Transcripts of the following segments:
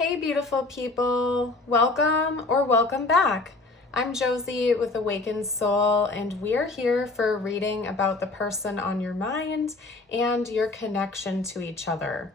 Hey beautiful people, welcome or welcome back. I'm Josie with Awakened Soul, and we're here for a reading about the person on your mind and your connection to each other.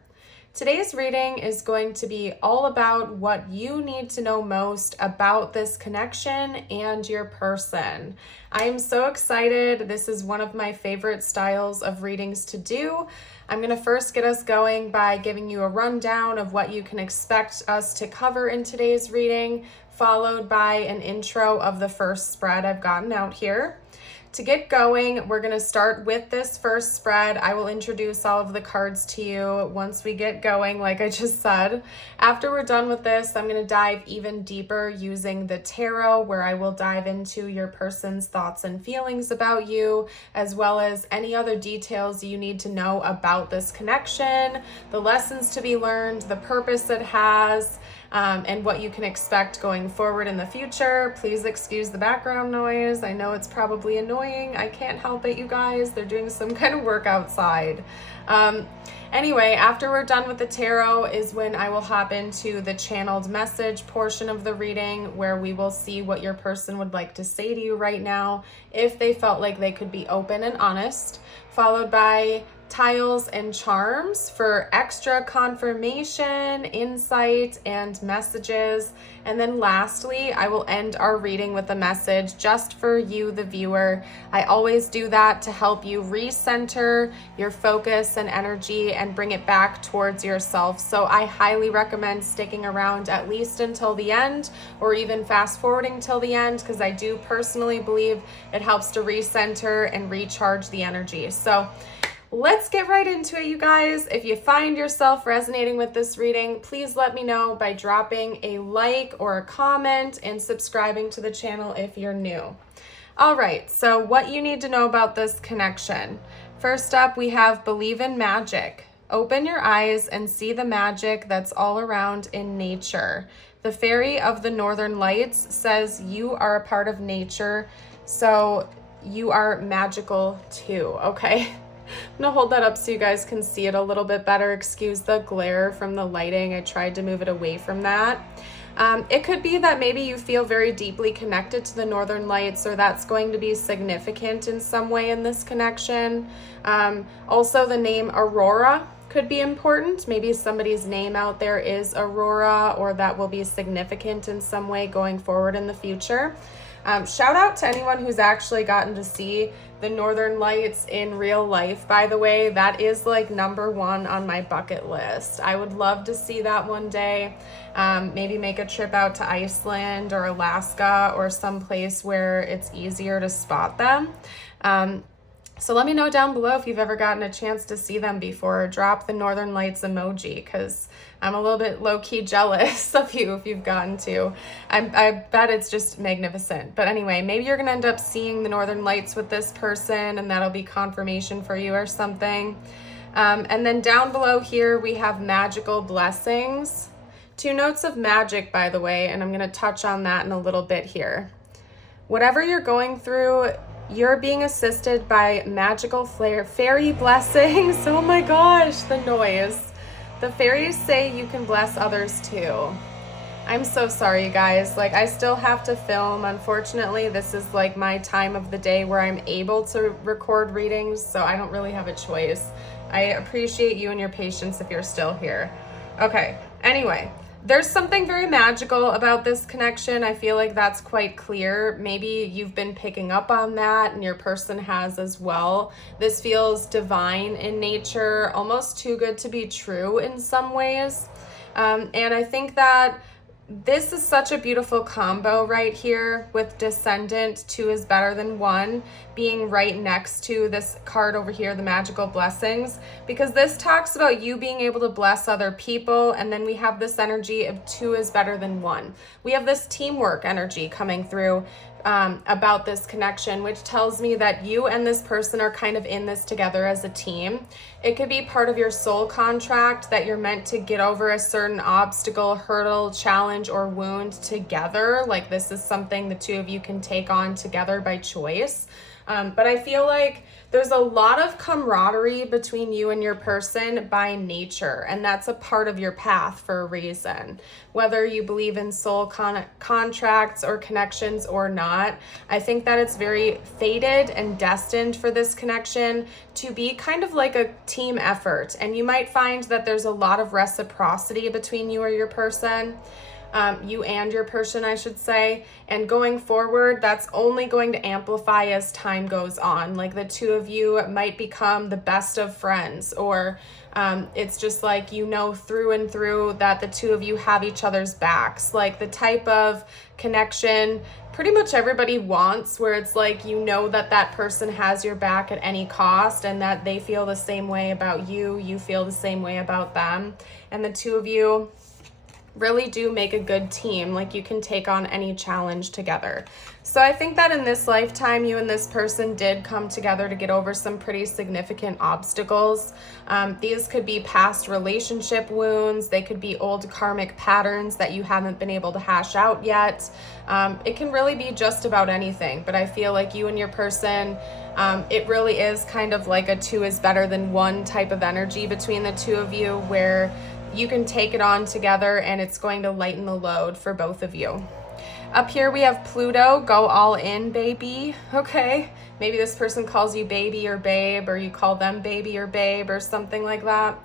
Today's reading is going to be all about what you need to know most about this connection and your person. I am so excited. This is one of my favorite styles of readings to do. I'm going to first get us going by giving you a rundown of what you can expect us to cover in today's reading, followed by an intro of the first spread I've gotten out here. To get going, we're going to start with this first spread. I will introduce all of the cards to you once we get going, like I just said. After we're done with this, I'm going to dive even deeper using the tarot, where I will dive into your person's thoughts and feelings about you, as well as any other details you need to know about this connection, the lessons to be learned, the purpose it has, and what you can expect going forward in the future. Please excuse the background noise. I know it's probably annoying. I can't help it, you guys. They're doing some kind of work outside. Anyway, after we're done with the tarot is when I will hop into the channeled message portion of the reading, where we will see what your person would like to say to you right now, if they felt like they could be open and honest, followed by tiles and charms for extra confirmation, insight, and messages. And then lastly, I will end our reading with a message just for you, the viewer. I always do that to help you recenter your focus and energy and bring it back towards yourself. So I highly recommend sticking around at least until the end, or even fast forwarding till the end, because I do personally believe it helps to recenter and recharge the energy. So let's get right into it, you guys. If you find yourself resonating with this reading, please let me know by dropping a like or a comment and subscribing to the channel if you're new. All right, so what you need to know about this connection. First up, we have believe in magic. Open your eyes and see the magic that's all around in nature. The fairy of the Northern Lights says you are a part of nature, so you are magical too, okay? I'm gonna hold that up so you guys can see it a little bit better. Excuse the glare from the lighting. I tried to move it away from that. It could be that maybe you feel very deeply connected to the Northern Lights, or that's going to be significant in some way in this connection. Also, the name Aurora could be important. Maybe somebody's name out there is Aurora, or that will be significant in some way going forward in the future. Shout out to anyone who's actually gotten to see the Northern Lights in real life, by the way. That is like number one on my bucket list. I would love to see that one day. Maybe make a trip out to Iceland or Alaska or someplace where it's easier to spot them. So let me know down below if you've ever gotten a chance to see them before. Drop the Northern Lights emoji, because I'm a little bit low-key jealous of you if you've gotten to. I bet it's just magnificent. But anyway, maybe you're going to end up seeing the Northern Lights with this person, and that'll be confirmation for you or something. And then down below here, we have magical blessings. 2 notes of magic, by the way, and I'm going to touch on that in a little bit here. Whatever you're going through, you're being assisted by magical fairy blessings. Oh my gosh, the noise. The fairies say you can bless others too. I'm so sorry, you guys. Like, I still have to film. Unfortunately, this is like my time of the day where I'm able to record readings, so I don't really have a choice. I appreciate you and your patience if you're still here. Okay, anyway. There's something very magical about this connection. I feel like that's quite clear. Maybe you've been picking up on that and your person has as well. This feels divine in nature, almost too good to be true in some ways. And I think that this is such a beautiful combo right here, with Descendant, 2 is better than 1, being right next to this card over here, the magical blessings, because this talks about you being able to bless other people. And then we have this energy of 2 is better than 1. We have this teamwork energy coming through about this connection, which tells me that you and this person are kind of in this together as a team. It could be part of your soul contract that you're meant to get over a certain obstacle, hurdle, challenge, or wound together. Like, this is something the 2 of you can take on together by choice. But I feel like There's a lot of camaraderie between you and your person by nature, and that's a part of your path for a reason. Whether you believe in soul contracts or connections or not, I think that it's very fated and destined for this connection to be kind of like a team effort. And you might find that there's a lot of reciprocity between you or your person. You and your person, I should say. And going forward, that's only going to amplify as time goes on. Like the two of you might become the best of friends, or it's just like, you know, through and through that the two of you have each other's backs. Like the type of connection pretty much everybody wants, where it's like, you know, that that person has your back at any cost, and that they feel the same way about you, you feel the same way about them, and the two of you really do make a good team. Like you can take on any challenge together. So I think that in this lifetime, you and this person did come together to get over some pretty significant obstacles. These could be past relationship wounds. They could be old karmic patterns that you haven't been able to hash out yet. It can really be just about anything, but I feel like you and your person, it really is kind of like a 2 is better than 1 type of energy between the two of you, where you can take it on together and it's going to lighten the load for both of you. Up here we have Pluto, go all in, baby. Okay, maybe this person calls you baby or babe, or you call them baby or babe or something like that.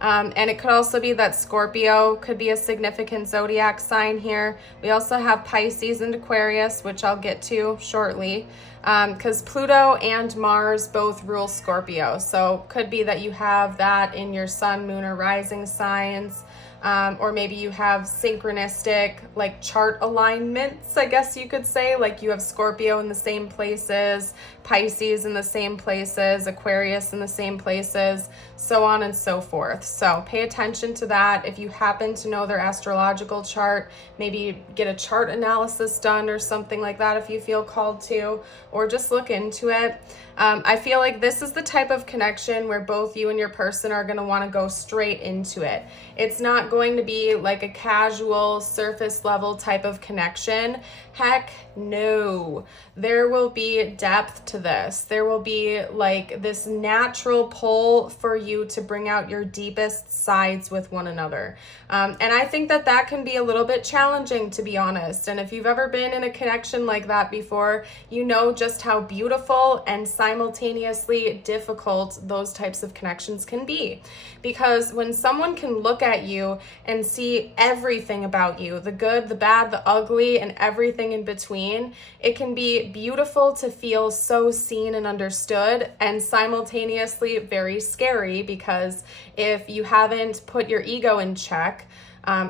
And it could also be that Scorpio could be a significant zodiac sign here. We also have Pisces and Aquarius, which I'll get to shortly, because Pluto and Mars both rule Scorpio. So could be that you have that in your sun, moon, or rising signs. Or maybe you have synchronistic, like chart alignments, I guess you could say, like you have Scorpio in the same places, Pisces in the same places, Aquarius in the same places, so on and so forth. So pay attention to that. If you happen to know their astrological chart, maybe get a chart analysis done or something like that if you feel called to, or just look into it. I feel like this is the type of connection where both you and your person are going to want to go straight into it. It's not going to be like a casual surface level type of connection. Heck no. There will be depth to this. There will be like this natural pull for you to bring out your deepest sides with one another. And I think that that can be a little bit challenging, to be honest. And if you've ever been in a connection like that before, you know just how beautiful and simultaneously difficult those types of connections can be. Because when someone can look at you and see everything about you, the good, the bad, the ugly, and everything in between, it can be beautiful to feel so seen and understood, and simultaneously very scary, because if you haven't put your ego in check,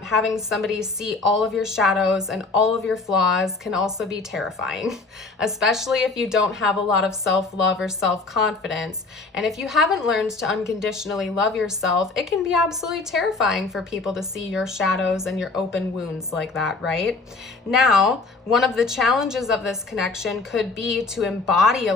having somebody see all of your shadows and all of your flaws can also be terrifying, especially if you don't have a lot of self-love or self-confidence. And if you haven't learned to unconditionally love yourself, it can be absolutely terrifying for people to see your shadows and your open wounds like that, right? Now, one of the challenges of this connection could be to embody a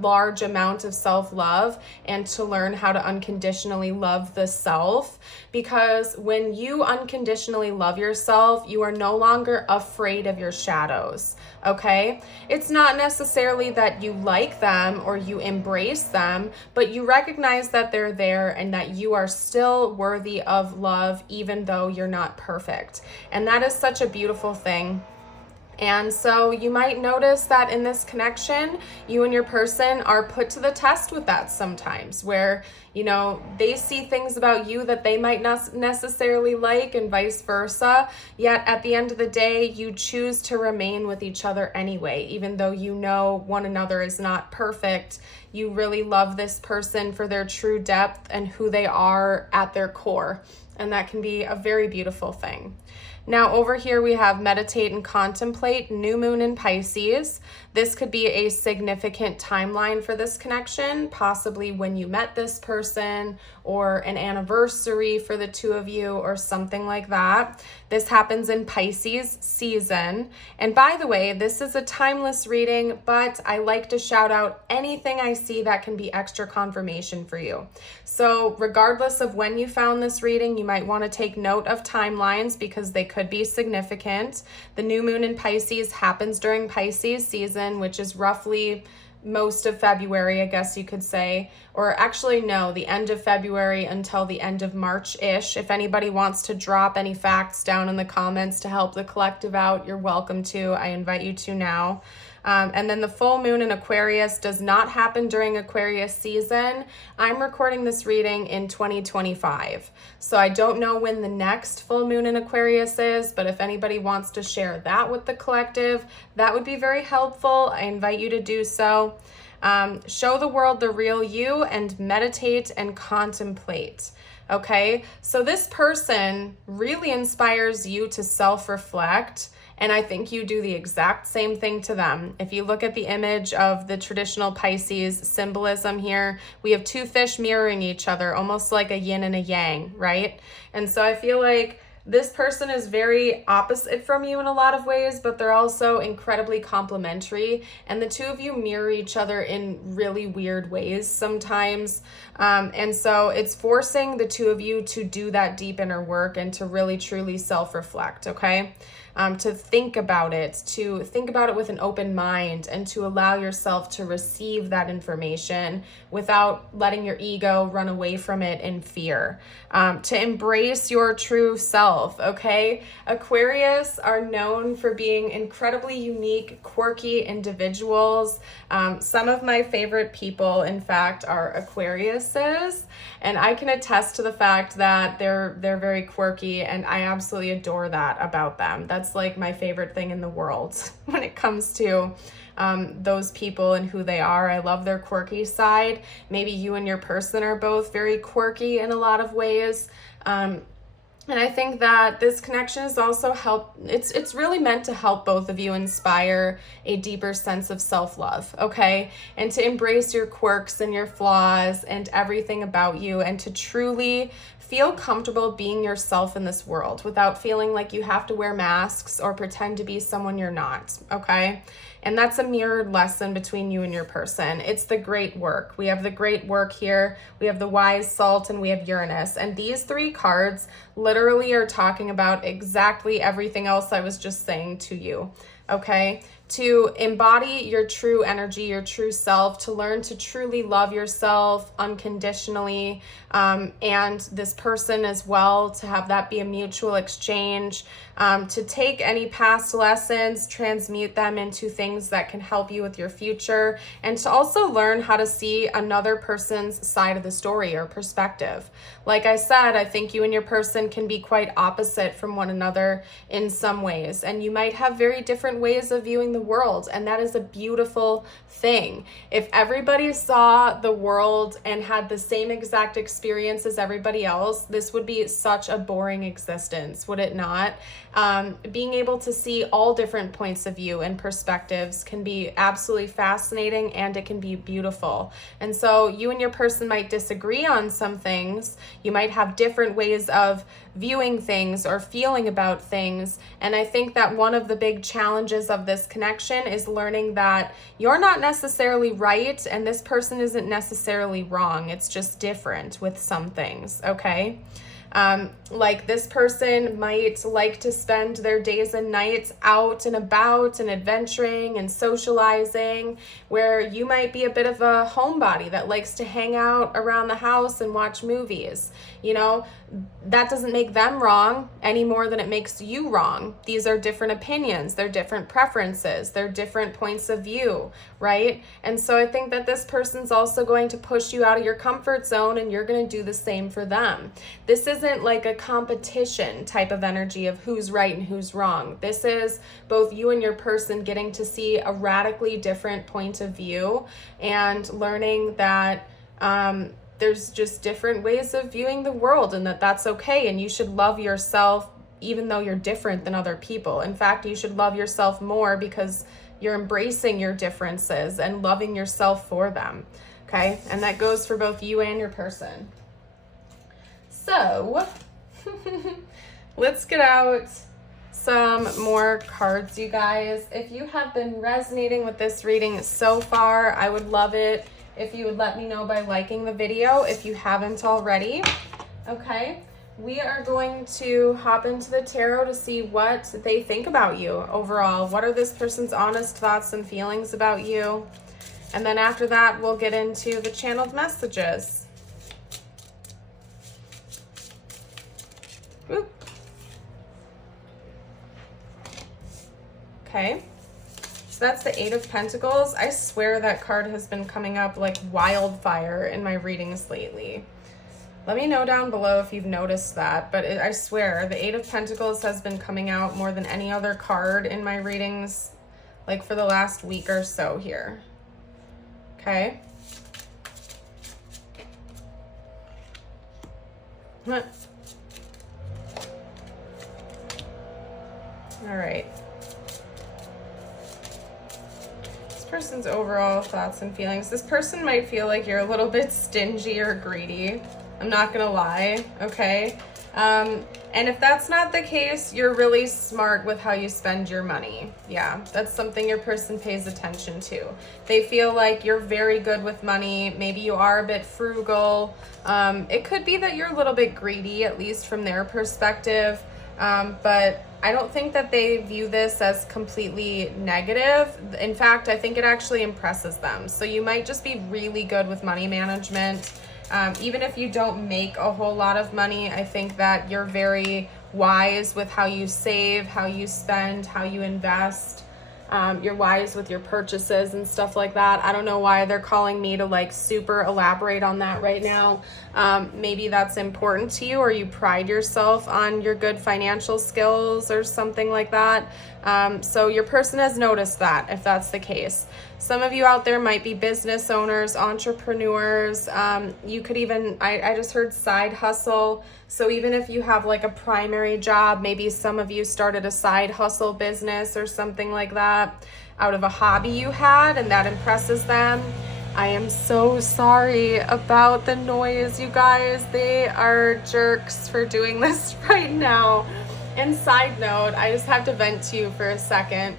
large amount of self-love and to learn how to unconditionally love the self, because when you unconditionally love yourself, you are no longer afraid of your shadows, okay? It's not necessarily that you like them or you embrace them, but you recognize that they're there and that you are still worthy of love even though you're not perfect. And that is such a beautiful thing. And so you might notice that in this connection, you and your person are put to the test with that sometimes, where, you know, they see things about you that they might not necessarily like, and vice versa. Yet at the end of the day, you choose to remain with each other anyway, even though you know one another is not perfect. You really love this person for their true depth and who they are at their core. And that can be a very beautiful thing. Now over here we have meditate and contemplate, new moon in Pisces. This could be a significant timeline for this connection, possibly when you met this person, or an anniversary for the two of you, or something like that. This happens in Pisces season. And by the way, this is a timeless reading, but I like to shout out anything I see that can be extra confirmation for you. So regardless of when you found this reading, you might want to take note of timelines because they could be significant. The new moon in Pisces happens during Pisces season, which is roughly most of February, I guess you could say, or actually no, the end of February until the end of March-ish. If anybody wants to drop any facts down in the comments to help the collective out, you're welcome to. I invite you to now. And then the full moon in Aquarius does not happen during Aquarius season. I'm recording this reading in 2025. So I don't know when the next full moon in Aquarius is, but if anybody wants to share that with the collective, that would be very helpful. I invite you to do so. Show the world the real you and meditate and contemplate. Okay, so this person really inspires you to self-reflect, and I think you do the exact same thing to them. If you look at the image of the traditional Pisces symbolism here, we have two fish mirroring each other, almost like a yin and a yang, right? And so I feel like this person is very opposite from you in a lot of ways, but they're also incredibly complementary. And the two of you mirror each other in really weird ways sometimes. And so it's forcing the two of you to do that deep inner work and to really truly self-reflect, okay? To think about it with an open mind, and to allow yourself to receive that information without letting your ego run away from it in fear. To embrace your true self, okay? Aquarius are known for being incredibly unique, quirky individuals. Some of my favorite people, in fact, are Aquariuses, and I can attest to the fact that they're very quirky, and I absolutely adore that about them. That's like my favorite thing in the world when it comes to those people and who they are. I love their quirky side. Maybe you and your person are both very quirky in a lot of ways. And I think that this connection is also it's really meant to help both of you inspire a deeper sense of self-love, okay? And to embrace your quirks and your flaws and everything about you, and to truly feel comfortable being yourself in this world without feeling like you have to wear masks or pretend to be someone you're not, okay? And that's a mirrored lesson between you and your person. It's the great work. We have the great work here. We have the wise salt, and we have Uranus. And these three cards literally are talking about exactly everything else I was just saying to you, okay? To embody your true energy, your true self, to learn to truly love yourself unconditionally, and this person as well, to have that be a mutual exchange, to take any past lessons, transmute them into things that can help you with your future, and to also learn how to see another person's side of the story or perspective. Like I said, I think you and your person can be quite opposite from one another in some ways, and you might have very different ways of viewing the world, and that is a beautiful thing. If everybody saw the world and had the same exact experience as everybody else, this would be such a boring existence, would it not? Being able to see all different points of view and perspectives can be absolutely fascinating, and it can be beautiful. And so you and your person might disagree on some things. You might have different ways of viewing things or feeling about things. And I think that one of the big challenges of this connection is learning that you're not necessarily right and this person isn't necessarily wrong. It's just different with some things, okay? Like this person might like to spend their days and nights out and about and adventuring and socializing, where you might be a bit of a homebody that likes to hang out around the house and watch movies. You know, that doesn't make them wrong any more than it makes you wrong. These are different opinions, they're different preferences, they're different points of view, right? And so I think that this person's also going to push you out of your comfort zone, and you're going to do the same for them. This isn't like a competition type of energy of who's right and who's wrong. This is both you and your person getting to see a radically different point of view, and learning that there's just different ways of viewing the world, and that's okay, and you should love yourself even though you're different than other people. In fact, you should love yourself more because you're embracing your differences and loving yourself for them, okay? And that goes for both you and your person. So let's get out some more cards, you guys. If you have been resonating with this reading so far, I would love it if you would let me know by liking the video if you haven't already. Okay, we are going to hop into the tarot to see what they think about you overall. What are this person's honest thoughts and feelings about you? And then after that, we'll get into the channeled messages. Whoop. Okay. So that's the Eight of Pentacles. I swear that card has been coming up like wildfire in my readings lately. Let me know down below if you've noticed that, but I swear the Eight of Pentacles has been coming out more than any other card in my readings, like for the last week or so here. Okay. All right. Person's overall thoughts and feelings. This person might feel like you're a little bit stingy or greedy. I'm not gonna lie, okay? And if that's not the case, you're really smart with how you spend your money. Yeah, that's something your person pays attention to. They feel like you're very good with money. Maybe you are a bit frugal. It could be that you're a little bit greedy, at least from their perspective. But I don't think that they view this as completely negative. In fact, I think it actually impresses them. So you might just be really good with money management. Even if you don't make a whole lot of money, I think that you're very wise with how you save, how you spend, how you invest. You're wise with your purchases and stuff like that. I don't know why they're calling me to like super elaborate on that right now. Maybe that's important to you, or you pride yourself on your good financial skills or something like that. So your person has noticed that, if that's the case. Some of you out there might be business owners, entrepreneurs. You could even, I just heard side hustle. So even if you have like a primary job, maybe some of you started a side hustle business or something like that out of a hobby you had, and that impresses them. I am so sorry about the noise, you guys. They are jerks for doing this right now. And side note, I just have to vent to you for a second.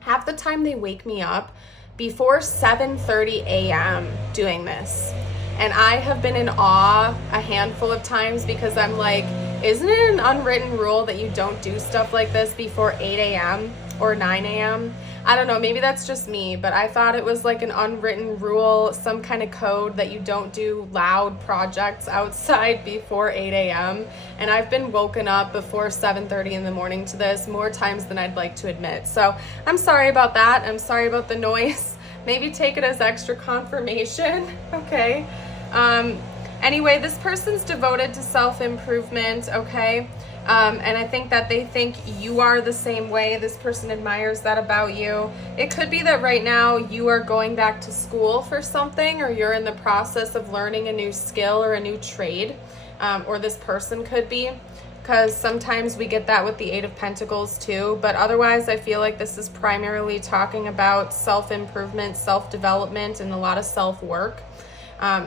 Half the time they wake me up before 7:30 a.m. doing this. And I have been in awe a handful of times because I'm like, isn't it an unwritten rule that you don't do stuff like this before 8 a.m. or 9 a.m.? I don't know, maybe that's just me, but I thought it was like an unwritten rule, some kind of code that you don't do loud projects outside before 8 a.m. And I've been woken up before 7:30 in the morning to this more times than I'd like to admit. So I'm sorry about that. I'm sorry about the noise. Maybe take it as extra confirmation, okay? Anyway, this person's devoted to self-improvement, okay? And I think that they think you are the same way. This person admires that about you. It could be that right now you are going back to school for something, or you're in the process of learning a new skill or a new trade, or this person could be, because sometimes we get that with the Eight of Pentacles too. But otherwise, I feel like this is primarily talking about self-improvement, self-development, and a lot of self-work.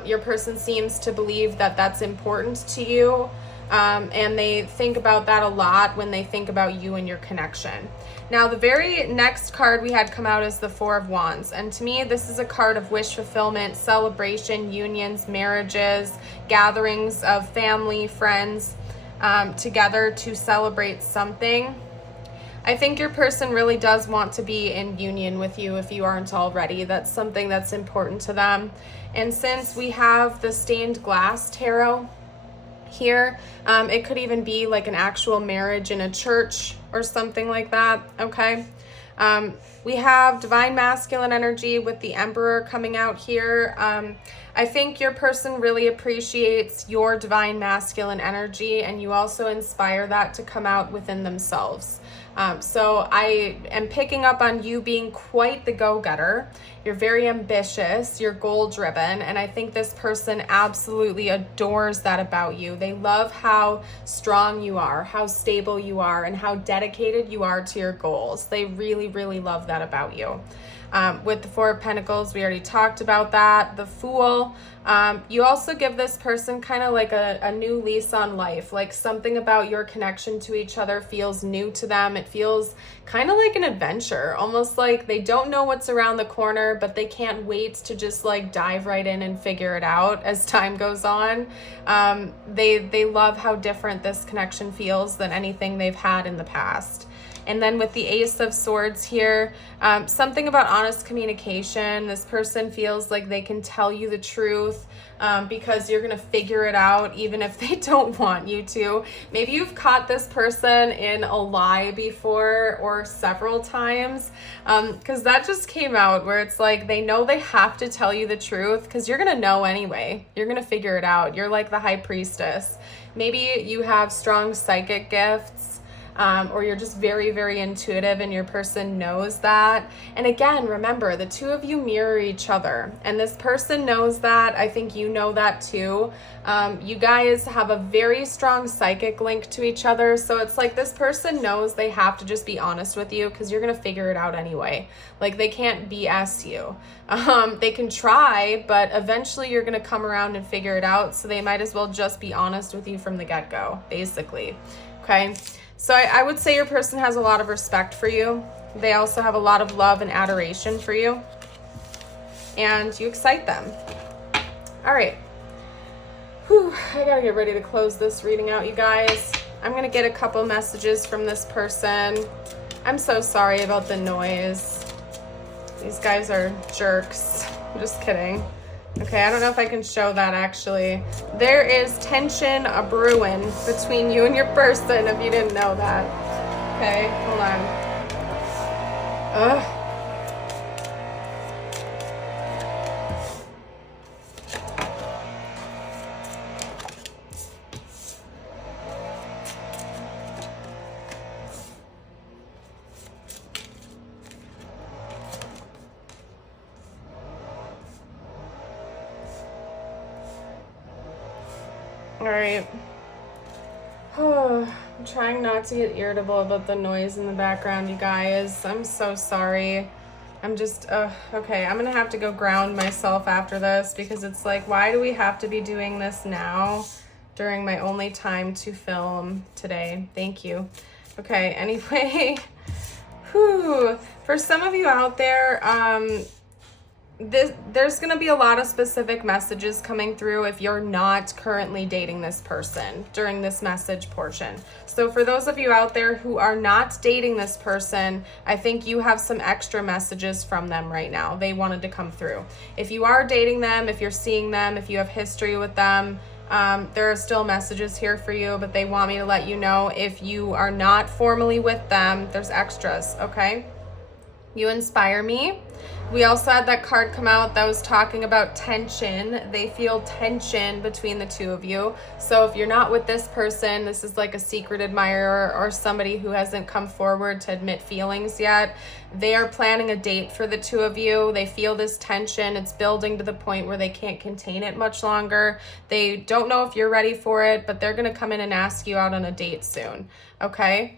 Your person seems to believe that that's important to you. And they think about that a lot when they think about you and your connection. Now, the very next card we had come out is the Four of Wands. And to me, this is a card of wish fulfillment, celebration, unions, marriages, gatherings of family, friends, together to celebrate something. I think your person really does want to be in union with you if you aren't already. That's something that's important to them. And since we have the stained glass tarot here, it could even be like an actual marriage in a church or something like that, okay? We have divine masculine energy with the Emperor coming out here. I think your person really appreciates your divine masculine energy, and you also inspire that to come out within themselves. So I am picking up on you being quite the go-getter. You're very ambitious, you're goal-driven, and I think this person absolutely adores that about you. They love how strong you are, how stable you are, and how dedicated you are to your goals. They really, really love that about you. With the Four of Pentacles, we already talked about that. The Fool, you also give this person kind of like a new lease on life, like something about your connection to each other feels new to them. It feels kind of like an adventure, almost like they don't know what's around the corner, but they can't wait to just like dive right in and figure it out as time goes on. They love how different this connection feels than anything they've had in the past. And then with the Ace of Swords here, something about honest communication. This person feels like they can tell you the truth because you're going to figure it out even if they don't want you to. Maybe you've caught this person in a lie before or several times, because that just came out where it's like they know they have to tell you the truth because you're going to know anyway. You're going to figure it out. You're like the high priestess. Maybe you have strong psychic gifts. Or you're just very, very intuitive and your person knows that. And again, remember, the two of you mirror each other and this person knows that. I think you know that too. You guys have a very strong psychic link to each other. So it's like this person knows they have to just be honest with you because you're going to figure it out anyway. Like they can't BS you. They can try, but eventually you're going to come around and figure it out. So they might as well just be honest with you from the get-go, basically. Okay. So I would say your person has a lot of respect for you. They also have a lot of love and adoration for you. And you excite them. All right. Whew, I gotta get ready to close this reading out, you guys. I'm gonna get a couple messages from this person. I'm so sorry about the noise. These guys are jerks. I'm just kidding. Okay, I don't know if I can show that actually. There is tension brewing between you and your person if you didn't know that. Okay, hold on. Ugh. All right. Oh, I'm trying not to get irritable about the noise in the background, you guys. I'm so sorry. I'm just, okay, I'm gonna have to go ground myself after this because it's like, why do we have to be doing this now during my only time to film today? Thank you. Okay, anyway, whew. For some of you out there, there's going to be a lot of specific messages coming through if you're not currently dating this person during this message portion. So for those of you out there who are not dating this person, I think you have some extra messages from them right now. They wanted to come through. If you are dating them, if you're seeing them, if you have history with them, there are still messages here for you, but they want me to let you know if you are not formally with them, there's extras, okay? You inspire me. We also had that card come out that was talking about tension. They feel tension between the two of you. So if you're not with this person, this is like a secret admirer or somebody who hasn't come forward to admit feelings yet. They are planning a date for the two of you. They feel this tension. It's building to the point where they can't contain it much longer. They don't know if you're ready for it, but they're going to come in and ask you out on a date soon. Okay?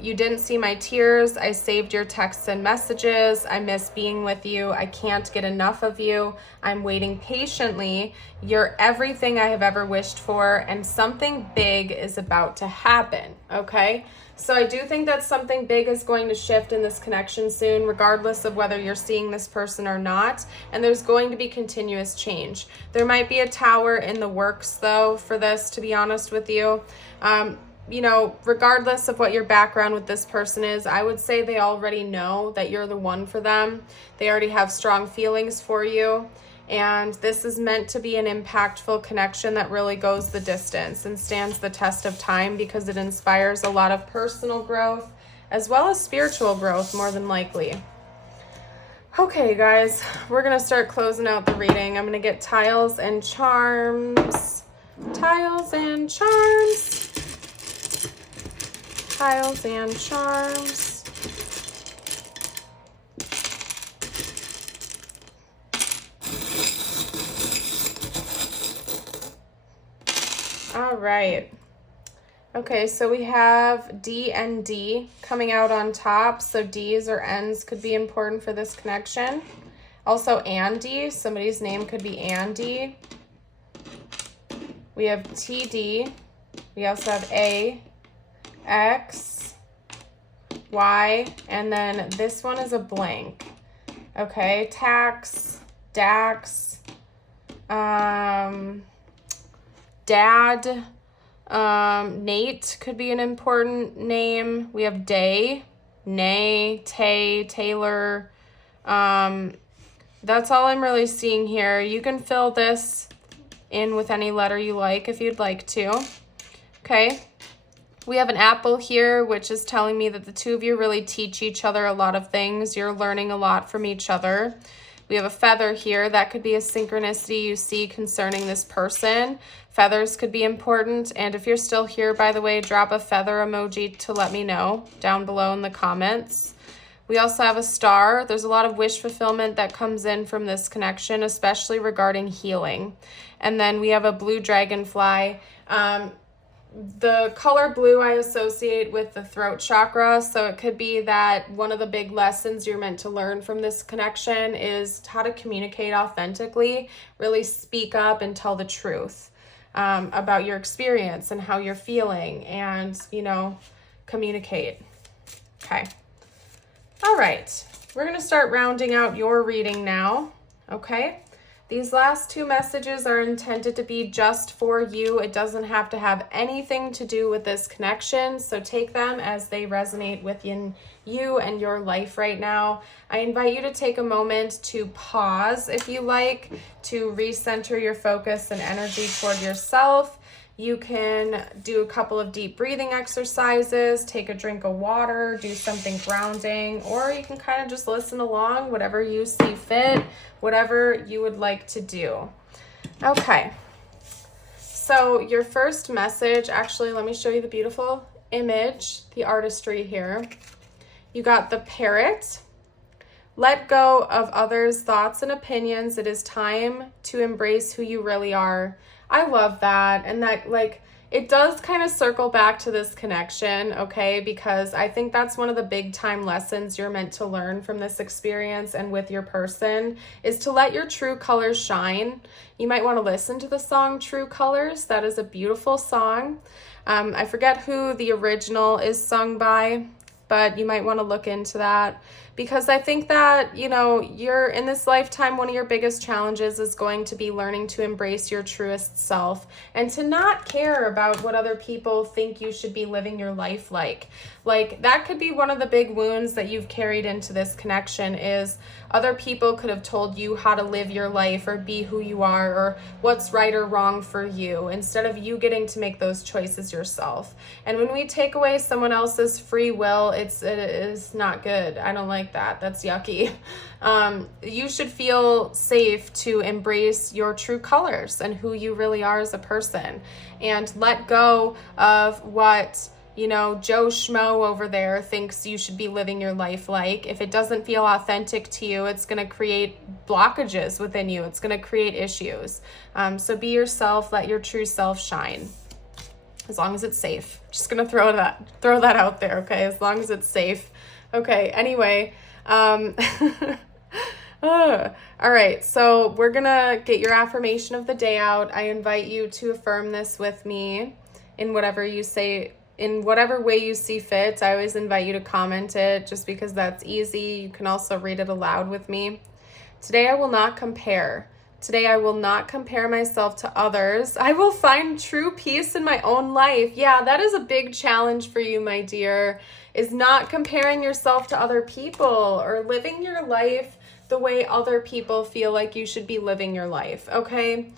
You didn't see my tears. I saved your texts and messages. I miss being with you. I can't get enough of you. I'm waiting patiently. You're everything I have ever wished for, and something big is about to happen, okay? So I do think that something big is going to shift in this connection soon, regardless of whether you're seeing this person or not, and there's going to be continuous change. There might be a tower in the works, though, for this, to be honest with you. You know, regardless of what your background with this person is, I would say they already know that you're the one for them. They already have strong feelings for you. And this is meant to be an impactful connection that really goes the distance and stands the test of time because it inspires a lot of personal growth as well as spiritual growth, more than likely. Okay, guys, we're going to start closing out the reading. I'm going to get tiles and charms. Tiles and charms. Tiles and charms. All right. Okay, so we have D and D coming out on top. So D's or N's could be important for this connection. Also Andy, somebody's name could be Andy. We have TD. We also have A, X, Y, and then this one is a blank. Okay, tax, dax, dad, Nate could be an important name. We have day, nay, tay, Taylor. That's all I'm really seeing here. You can fill this in with any letter you like if you'd like to. Okay. We have an apple here, which is telling me that the two of you really teach each other a lot of things. You're learning a lot from each other. We have a feather here. That could be a synchronicity you see concerning this person. Feathers could be important. And if you're still here, by the way, drop a feather emoji to let me know down below in the comments. We also have a star. There's a lot of wish fulfillment that comes in from this connection, especially regarding healing. And then we have a blue dragonfly. The color blue I associate with the throat chakra, so it could be that one of the big lessons you're meant to learn from this connection is how to communicate authentically, really speak up and tell the truth about your experience and how you're feeling, and, communicate. Okay. All right, we're going to start rounding out your reading now, okay? These last two messages are intended to be just for you. It doesn't have to have anything to do with this connection, so take them as they resonate within you and your life right now. I invite you to take a moment to pause, if you like, to recenter your focus and energy toward yourself. You can do a couple of deep breathing exercises, take a drink of water, do something grounding, or you can kind of just listen along, whatever you see fit, whatever you would like to do. Okay, so your first message, actually, let me show you the beautiful image, the artistry here. You got the parrot. Let go of others' thoughts and opinions. It is time to embrace who you really are. I love that. And that, it does kind of circle back to this connection, okay? Because I think that's one of the big time lessons you're meant to learn from this experience and with your person is to let your true colors shine. You might want to listen to the song True Colors. That is a beautiful song. I forget who the original is sung by, but you might want to look into that. Because I think that, you're in this lifetime, one of your biggest challenges is going to be learning to embrace your truest self and to not care about what other people think you should be living your life like. Like, that could be one of the big wounds that you've carried into this connection is other people could have told you how to live your life or be who you are or what's right or wrong for you instead of you getting to make those choices yourself. And when we take away someone else's free will, it is not good. I don't like that. That's yucky. You should feel safe to embrace your true colors and who you really are as a person and let go of what Joe Schmo over there thinks you should be living your life like. If it doesn't feel authentic to you, it's going to create blockages within you. It's going to create issues. So be yourself, let your true self shine. As long as it's safe. Just going to throw that out there, okay? As long as it's safe. Okay, anyway. All right, so we're going to get your affirmation of the day out. I invite you to affirm this with me in whatever way you see fit. I always invite you to comment it just because that's easy. You can also read it aloud with me. Today I will not compare. Today I will not compare myself to others. I will find true peace in my own life. Yeah, that is a big challenge for you, my dear, is not comparing yourself to other people or living your life the way other people feel like you should be living your life, okay?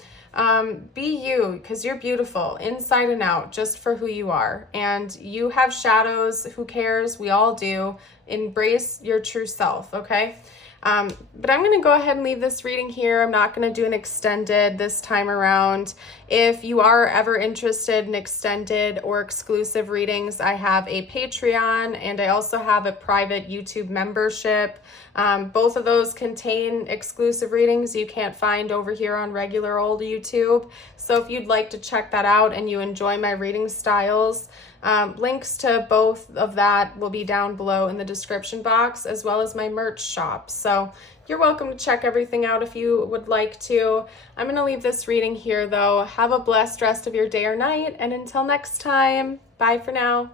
Be you, because you're beautiful inside and out, just for who you are. And you have shadows. Who cares? We all do. Embrace your true self, okay? But I'm going to go ahead and leave this reading here. I'm not going to do an extended this time around. If you are ever interested in extended or exclusive readings, I have a Patreon and I also have a private YouTube membership. Both of those contain exclusive readings you can't find over here on regular old YouTube. So if you'd like to check that out and you enjoy my reading styles, links to both of that will be down below in the description box, as well as my merch shop. So you're welcome to check everything out if you would like to. I'm going to leave this reading here, though. Have a blessed rest of your day or night, and until next time, bye for now.